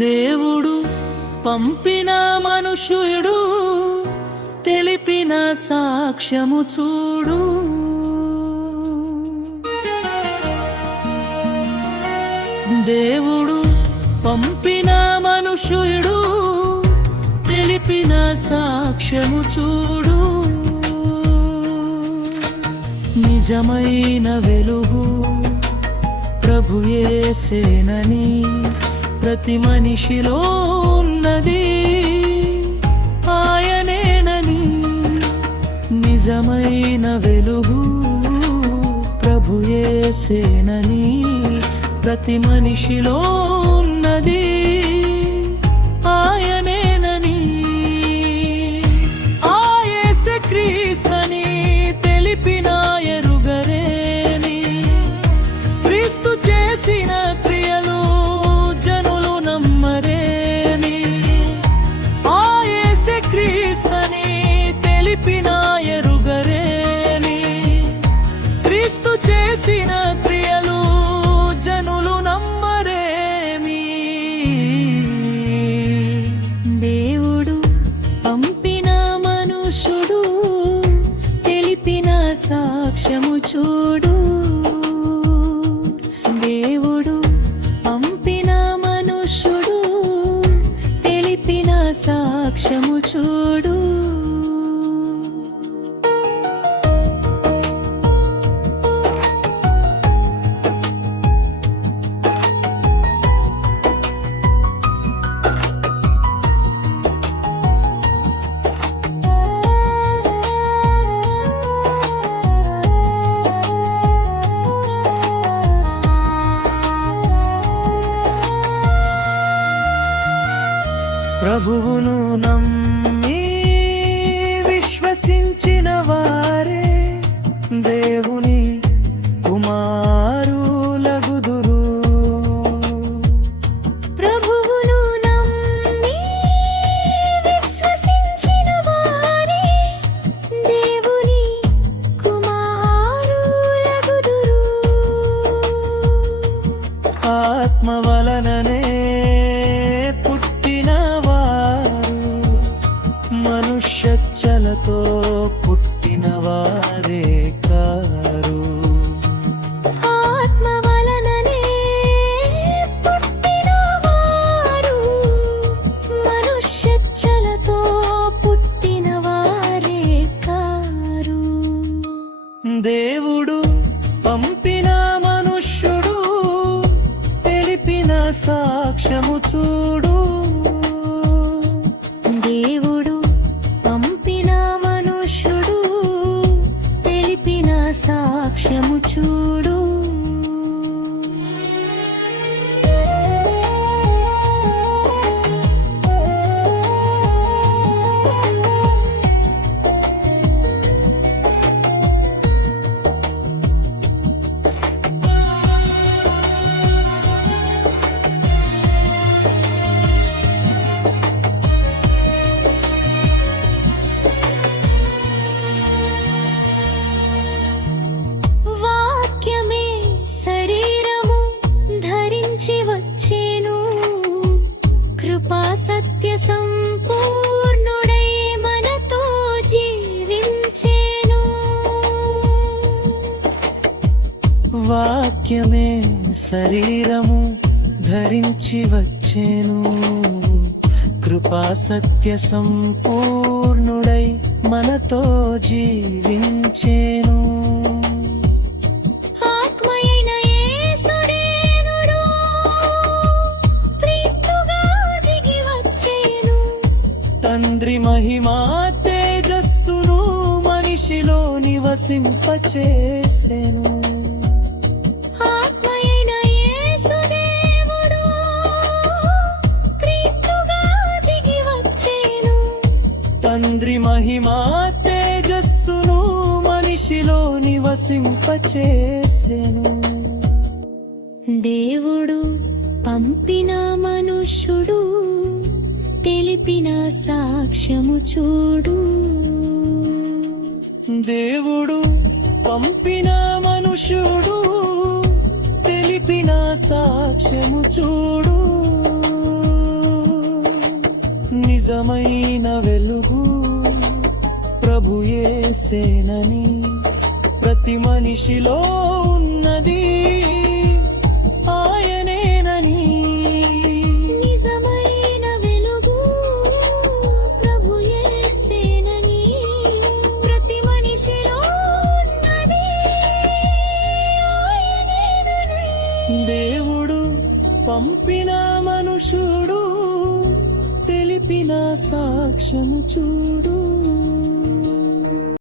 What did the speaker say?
దేవుడు పంపిన మనుష్యుడు తెలిపిన సాక్ష్యము చూడు. దేవుడు పంపిన మనుష్యుడు తెలిపిన సాక్ష్యము చూడు. నిజమైన వెలుగు ప్రభు యేసేనని ప్రతి మనిషిలో ఉన్నది ఆయనేనని. నిజమైన వెలుగు ప్రభు యేసేనని ప్రతి మనిషిలో ఉన్నది ఆయనేనని. ఆ యేసు క్రీస్తుని తెలిపిన ఎరుగరేని క్రీస్తు చేసిన క్రియలు జనులు నమ్మరేని. ఆ యేసు క్రీస్తుని తెలిపిన ఎరుగరేని క్రీస్తు చేసిన క్రియలు జనులు నమ్మరేమి. దేవుడు పంపిన మనుషుడు తెలిపిన సాక్ష్యము చూడు. దేవుడు పంపిన మనుషుడు తెలిపిన సాక్ష్యము చూడు. ప్రభువును నమ్మి విశ్వసించిన వారే దేవుని కుమారులగుదురు. ప్రభువును నమ్మి విశ్వసించిన వారే దేవుని కుమారులగుదురు. ఆత్మ వలననే మనుష్యచ్చలతో పుట్టిన వారే కారు. ఆత్మ వలననే పుట్టిన వారు మనుష్యచ్చలతో పుట్టిన వారే కారు. దేవుడు పంపిన మనుష్యుడు తెలిపిన సాక్ష్యము చూడు. దేవుడు పంపిన మనుష్యుడు తెలిపిన సాక్ష్యము చూడు. వాక్యమే శరీరము ధరించి వచ్చేను, కృపా సత్య సంపూర్ణుడై మనతో జీవించేను. వాక్యమే శరీరము ధరించి వచ్చేను, కృపా సత్య సంపూర్ణుడై మనతో జీవించేను. ఆత్మయైన యేసుదేవుడు క్రీస్తుగా దిగి వచ్చేను. తండ్రి మహిమా తేజస్సును మనిషిలో నివసింపచేసెను. ఆత్మయైన యేసుదేవుడు క్రీస్తుగా దిగి వచ్చేను. తండ్రి మహిమా తేజస్సును మనిషిలో నివసింపచేసెను. దేవుడు పంపిన మనుష్యుడు తెలిపిన సాక్ష్యము చూడు. దేవుడు పంపిన మనుష్యుడు తెలిపిన సాక్ష్యము చూడు. నిజమైన వెలుగు ప్రభు యేసేనని ప్రతి మనిషిలో ఉన్నది ఆయనేనని. నిజమైన వెలుగు ప్రభు యేసేనని ప్రతి మనిషిలో ఉన్నది ఆయనేనని. దేవుడు పంపిన మనుషుడు తెలిపిన సాక్ష్యము చూడు.